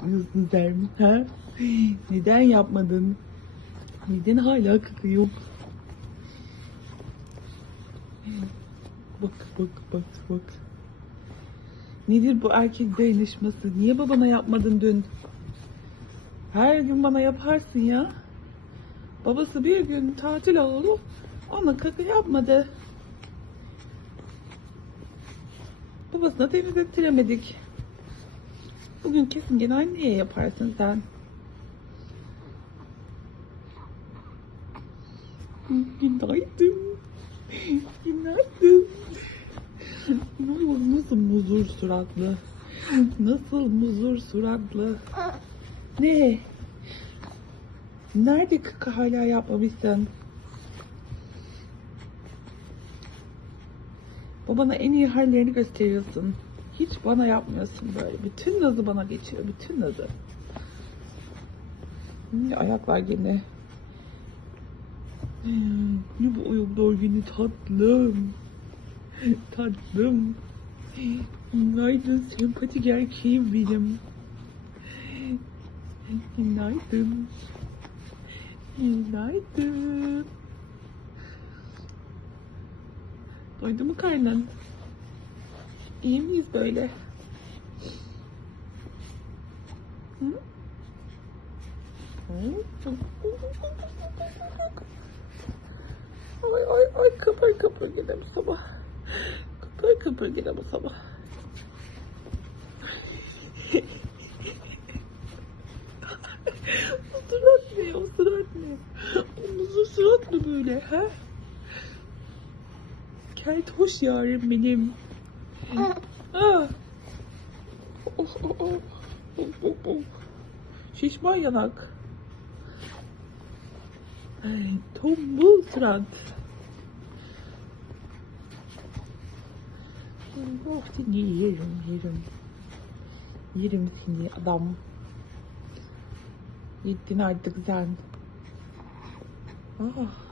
yapmıyorsun Sermin ha? Neden yapmadın? Neden hala kaka yok? Bak bak bak bak. Nedir bu erkek dayanışması? Niye babana yapmadın dün? Her gün bana yaparsın ya. Babası bir gün tatil oldu. Ona kaka yapmadı. Babasına temiz ettiremedik. Bugün kesin gene anneye yaparsın sen. Günaydın. Günaydın. Ne olur nasıl muzur suratlı. Nasıl muzur suratlı. Ne? Nerede kaka hala yapmamışsın? Babana en iyi hallerini gösteriyorsun. Hiç bana yapmıyorsun böyle. Bütün nazı bana geçiyor. Bütün nazı. Ayaklar gene. Ne bu ayaklar gene tatlım. Tatlım. Günaydın sempatik erkeğim benim. Günaydın. Günaydın. Doydu mu karnın? İyi miyiz böyle? Ay ay ay kapır kapır gene bu sabah. Kapır kapır gene bu sabah. o surat ne? O surat ne? O muzlu surat mı böyle ha? Kelt hoş yarim benim. Şişman yanak. Ay, tombul surat. Oh seni yerim yerim. Yerim seni adam. Yettin artık sen. Ah.